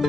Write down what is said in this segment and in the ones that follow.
Hey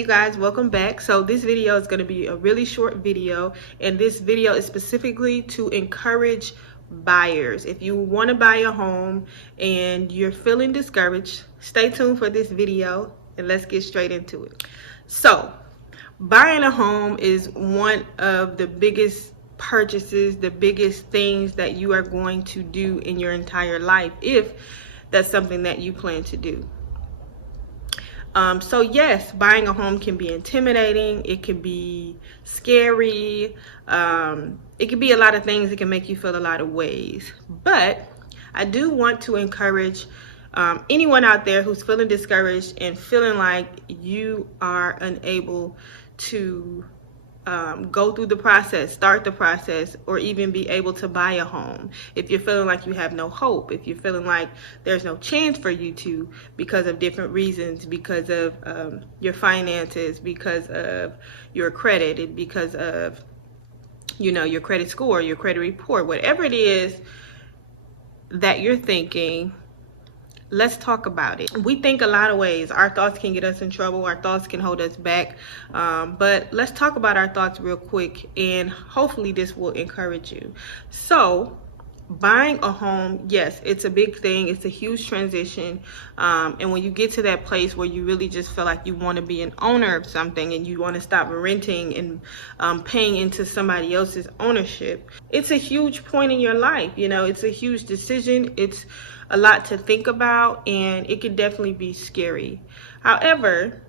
you guys, welcome back. So this video is going to be a really short video, and this video is specifically to encourage buyers. If you want to buy a home and you're feeling discouraged, stay tuned for this video and let's get straight into it. So buying a home is one of the biggest purchases, the biggest things that you are going to do in your entire life, if that's something that you plan to do. So yes, buying a home can be intimidating. It can be scary. It can be a lot of things. It can make you feel a lot of ways. But I do want to encourage anyone out there who's feeling discouraged and feeling like you are unable to go through the process, start the process, or even be able to buy a home. If you're feeling like you have no hope, if you're feeling like there's no chance for you to, because of different reasons, because of your finances, because of your credit, because of, you know, your credit score, your credit report, whatever it is that you're thinking, let's talk about it. We think a lot of ways. Our thoughts can get us in trouble. Our thoughts can hold us back. But let's talk about our thoughts real quick, and hopefully this will encourage you. So buying a home, yes, it's a big thing. It's a huge transition. And when you get to that place where you really just feel like you want to be an owner of something and you want to stop renting and paying into somebody else's ownership, it's a huge point in your life. You know, it's a huge decision. It's a lot to think about, and it can definitely be scary. However,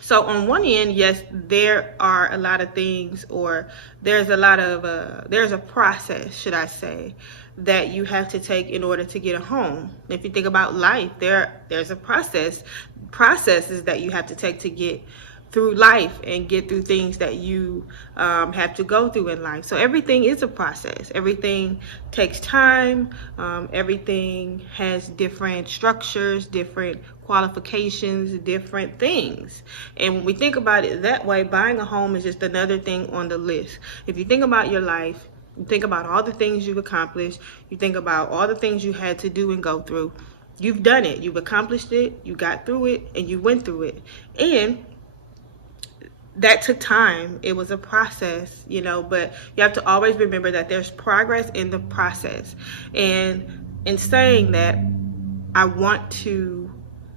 so on one end, yes, there are a lot of things, or there's a lot of there's a process, should I say, that you have to take in order to get a home. If you think about life, there's a processes that you have to take to get through life and get through things that you have to go through in life. So everything is a process. Everything takes time. Everything has different structures, different qualifications, different things. And when we think about it that way, buying a home is just another thing on the list. If you think about your life, you think about all the things you've accomplished, you think about all the things you had to do and go through, you've done it, you've accomplished it, you got through it, and you went through it. And that took time. It was a process, you know, but you have to always remember that there's progress in the process. And in saying that, I want to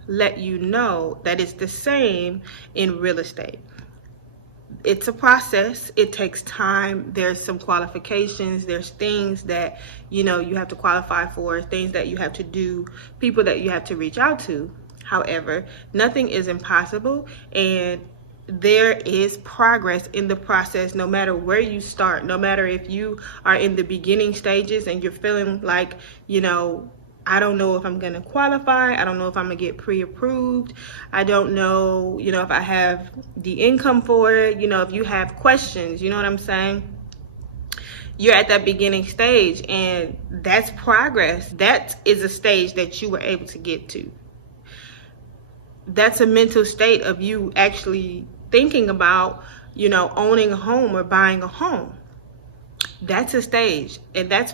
let you know that it's the same in real estate. It's a process. It takes time. There's some qualifications. There's things that, you know, you have to qualify for, things that you have to do, people that you have to reach out to. However, nothing is impossible, and there is progress in the process, no matter where you start. No matter if you are in the beginning stages and you're feeling like, you know, I don't know if I'm going to qualify. I don't know if I'm going to get pre-approved. I don't know, you know, if I have the income for it. You know, if you have questions, you know what I'm saying? You're at that beginning stage, and that's progress. That is a stage that you were able to get to. That's a mental state of you actually thinking about, you know, owning a home or buying a home. That's a stage, and that's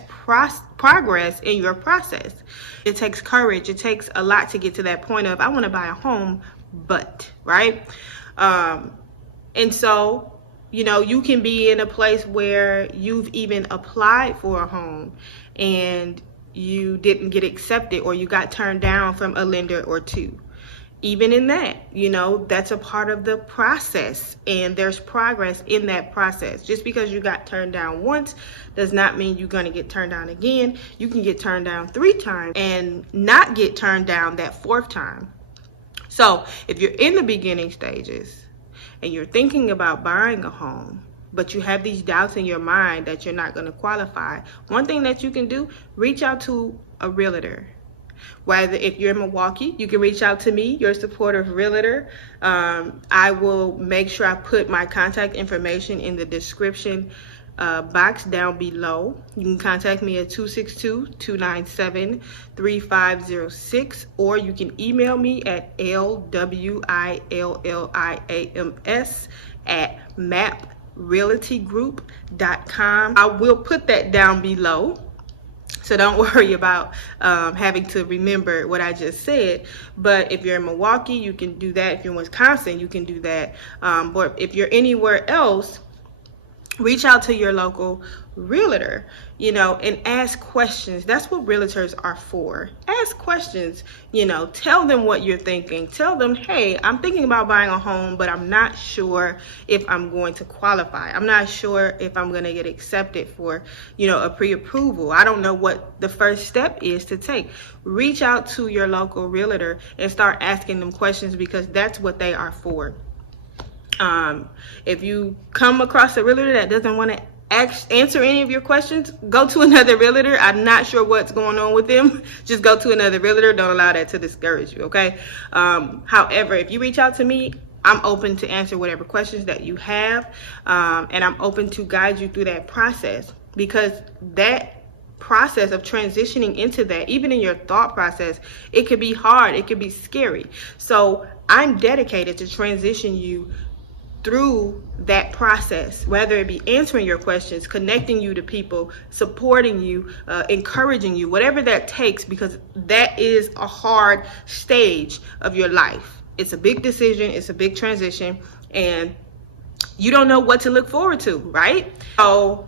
progress in your process. It takes courage. It takes a lot to get to that point of, I want to buy a home, but, right? And so, you know, you can be in a place where you've even applied for a home and you didn't get accepted, or you got turned down from a lender or two. Even in that, you know, that's a part of the process, and there's progress in that process. Just because you got turned down once does not mean you're going to get turned down again. You can get turned down 3 times and not get turned down that 4th time. So if you're in the beginning stages and you're thinking about buying a home, but you have these doubts in your mind that you're not going to qualify, one thing that you can do, reach out to a realtor. Whether if you're in Milwaukee, you can reach out to me, your supportive realtor. I will make sure I put my contact information in the description box down below. You can contact me at 262-297-3506, or you can email me at lwilliams@maprealtygroup.com. I will put that down below, so don't worry about having to remember what I just said. But if you're in Milwaukee, you can do that. If you're in Wisconsin, you can do that. But if you're anywhere else, reach out to your local realtor, and ask questions. That's what realtors are for. Ask questions, tell them what you're thinking. Tell them, hey, I'm thinking about buying a home, but I'm not sure if I'm going to qualify. I'm not sure if I'm going to get accepted for, a pre-approval. I don't know what the first step is to take. Reach out to your local realtor and start asking them questions, because that's what they are for. If you come across a realtor that doesn't want to answer any of your questions, go to another realtor. I'm not sure what's going on with them. Just go to another realtor. Don't allow that to discourage you, okay? However, if you reach out to me, I'm open to answer whatever questions that you have, and I'm open to guide you through that process, because that process of transitioning into that, even in your thought process, it could be hard, it could be scary. So I'm dedicated to transition you through that process, whether it be answering your questions, connecting you to people, supporting you, encouraging you, whatever that takes, because that is a hard stage of your life. It's a big decision, it's a big transition, and you don't know what to look forward to, right? So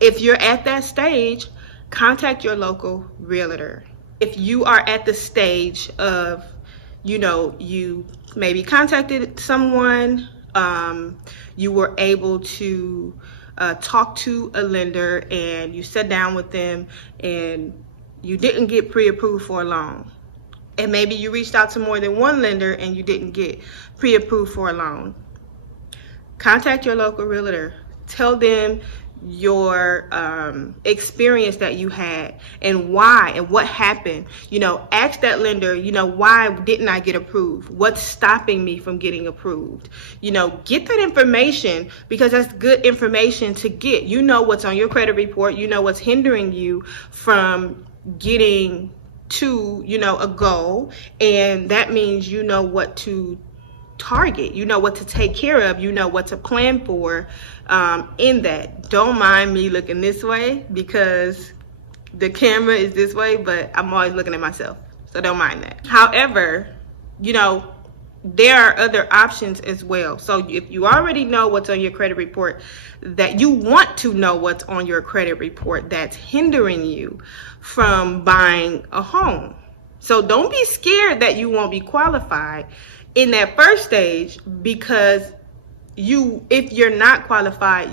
if you're at that stage, contact your local realtor. If you are at the stage of, you maybe contacted someone, you were able to talk to a lender, and you sat down with them and you didn't get pre-approved for a loan. And maybe you reached out to more than one lender and you didn't get pre-approved for a loan. Contact your local realtor. Tell them your experience that you had and why and what happened. Ask that lender, why didn't I get approved? What's stopping me from getting approved? Get that information, because that's good information to get. What's on your credit report, what's hindering you from getting to, a goal, and that means what to target, what to take care of, what to plan for in that. Don't mind me looking this way because the camera is this way, but I'm always looking at myself, so don't mind that. However, there are other options as well. So if you already know what's on your credit report, that you want to know what's on your credit report that's hindering you from buying a home. So don't be scared that you won't be qualified in that first stage, because if you're not qualified, that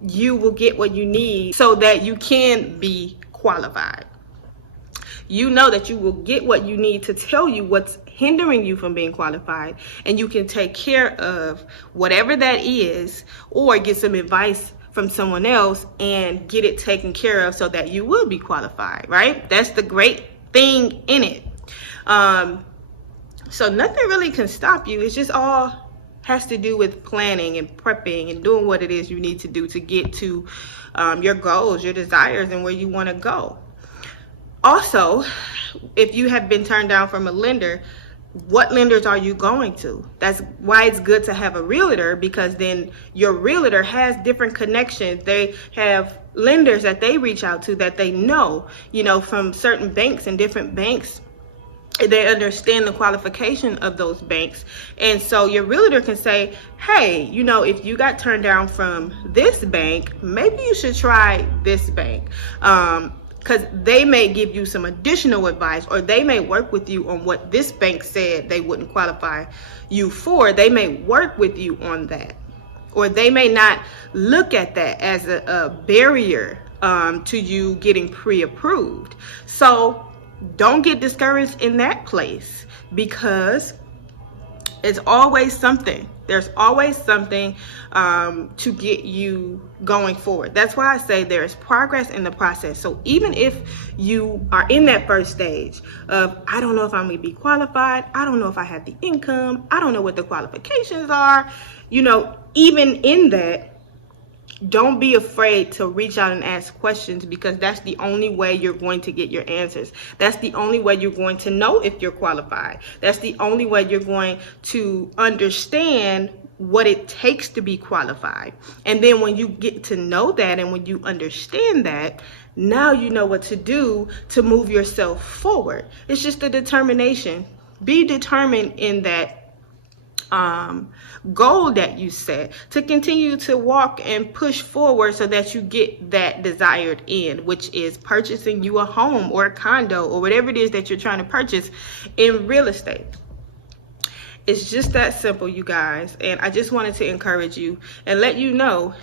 you will get what you need so that you can be qualified. That you will get what you need to tell you what's hindering you from being qualified, and you can take care of whatever that is, or get some advice from someone else and get it taken care of so that you will be qualified, right? That's the great thing in it. So nothing really can stop you. It's just all has to do with planning and prepping and doing what it is you need to do to get to your goals, your desires, and where you want to go. Also, if you have been turned down from a lender, what lenders are you going to? That's why it's good to have a realtor, because then your realtor has different connections. They have lenders that they reach out to that they know, from certain banks, and different banks, they understand the qualification of those banks. And so your realtor can say, hey, if you got turned down from this bank, maybe you should try this bank. Because they may give you some additional advice, or they may work with you on what this bank said they wouldn't qualify you for. They may work with you on that, or they may not look at that as a barrier to you getting pre-approved. So don't get discouraged in that place, because It's always something. There's always something to get you going forward. That's why I say there is progress in the process. So even if you are in that first stage of, I don't know if I'm going to be qualified, I don't know if I have the income, I don't know what the qualifications are, you know, even in that, don't be afraid to reach out and ask questions, because that's the only way you're going to get your answers. That's the only way you're going to know if you're qualified. That's the only way you're going to understand what it takes to be qualified. And then when you get to know that and when you understand that, now you know what to do to move yourself forward. It's just a determination. Be determined in that goal that you set, to continue to walk and push forward so that you get that desired end, which is purchasing you a home or a condo or whatever it is that you're trying to purchase in real estate. It's just that simple, you guys. And I just wanted to encourage you and let you know,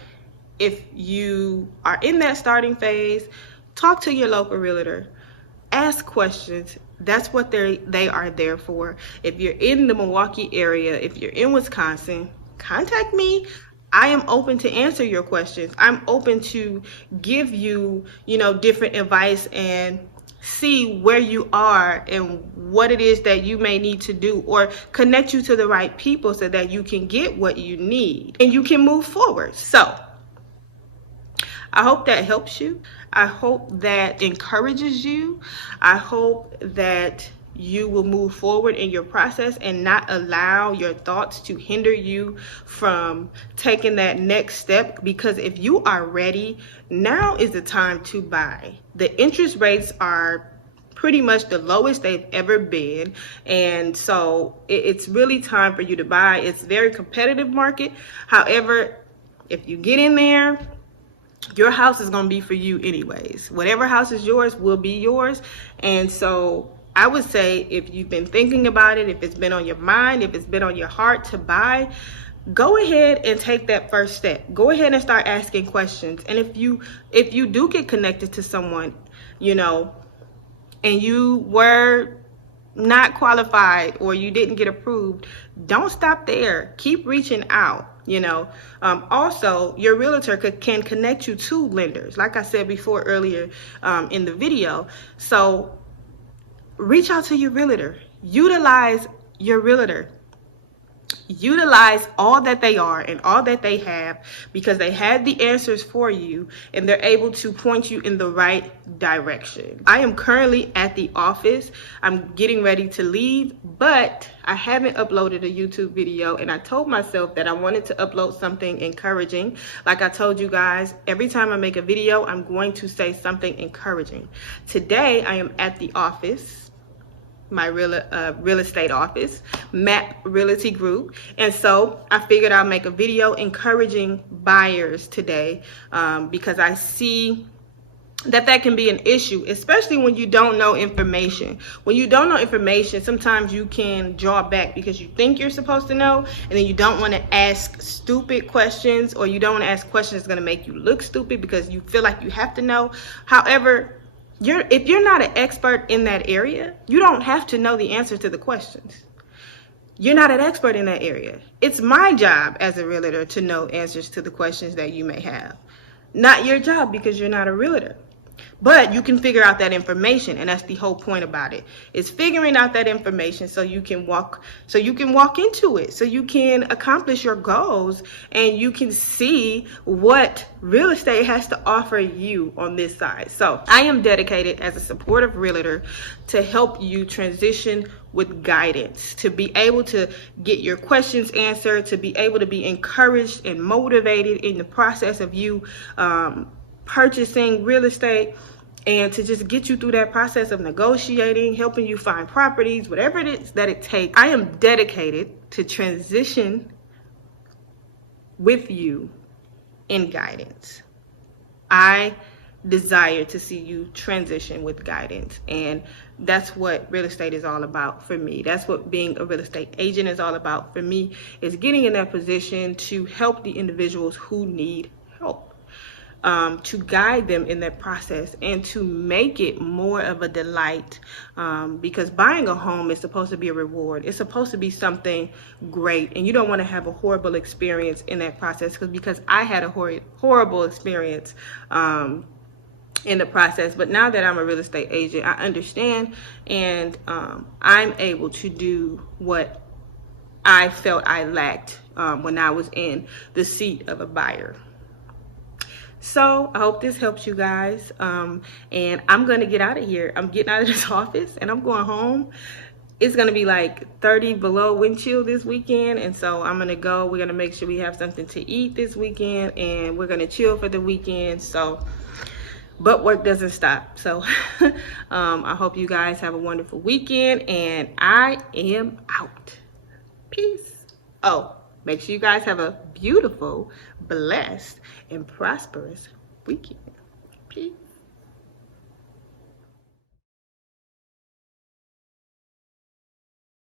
if you are in that starting phase, talk to your local realtor, ask questions. That's what they are there for. If you're in the Milwaukee area, if you're in Wisconsin, contact me. I am open to answer your questions. I'm open to give you, you know, different advice and see where you are and what it is that you may need to do, or connect you to the right people so that you can get what you need and you can move forward. So I hope that helps you. I hope that encourages you. I hope that you will move forward in your process and not allow your thoughts to hinder you from taking that next step. Because if you are ready, now is the time to buy. The interest rates are pretty much the lowest they've ever been, and so it's really time for you to buy. It's a very competitive market. However, if you get in there, your house is going to be for you anyways. Whatever house is yours will be yours. And so I would say, if you've been thinking about it, if it's been on your mind, if it's been on your heart to buy, go ahead and take that first step. Go ahead and start asking questions. And if you do get connected to someone, you know, and you were not qualified or you didn't get approved, don't stop there. Keep reaching out. You know, also your realtor can connect you to lenders, like I said before earlier in the video. So reach out to your realtor, utilize your realtor, utilize all that they are and all that they have, because they had the answers for you and they're able to point you in the right direction. I am currently at the office. I'm getting ready to leave, but I haven't uploaded a YouTube video, and I told myself that I wanted to upload something encouraging. Like I told you guys, every time I make a video, I'm going to say something encouraging. Today, I am at the office, my real estate office, MAP Realty Group. And so I figured I'll make a video encouraging buyers today, because I see that can be an issue, especially when you don't know information. When you don't know information, sometimes you can draw back because you think you're supposed to know, and then you don't want to ask stupid questions, or you don't want to ask questions that's going to make you look stupid because you feel like you have to know. However, if you're not an expert in that area, you don't have to know the answer to the questions. You're not an expert in that area. It's my job as a realtor to know answers to the questions that you may have. Not your job, because you're not a realtor. But you can figure out that information, and that's the whole point about it, is figuring out that information so you can walk into it, so you can accomplish your goals, and you can see what real estate has to offer you on this side. So I am dedicated as a supportive realtor to help you transition with guidance, to be able to get your questions answered, to be able to be encouraged and motivated in the process of you purchasing real estate, and to just get you through that process of negotiating, helping you find properties, whatever it is that it takes. I am dedicated to transition with you in guidance. I desire to see you transition with guidance, and that's what real estate is all about for me. That's what being a real estate agent is all about for me, is getting in that position to help the individuals who need help. to guide them in that process and to make it more of a delight, because buying a home is supposed to be a reward. It's supposed to be something great, and you don't want to have a horrible experience in that process, because I had a horrible experience in the process. But now that I'm a real estate agent, I understand, and I'm able to do what I felt I lacked when I was in the seat of a buyer. So I hope this helps you guys, and I'm gonna get out of here. I'm getting out of this office and I'm going home. It's gonna be like 30 below wind chill this weekend, and so I'm gonna go. We're gonna make sure we have something to eat this weekend, and we're gonna chill for the weekend. So, but work doesn't stop. So I hope you guys have a wonderful weekend, and I am out. Peace. Oh, make sure you guys have a beautiful, blessed, and prosperous weekend. Peace.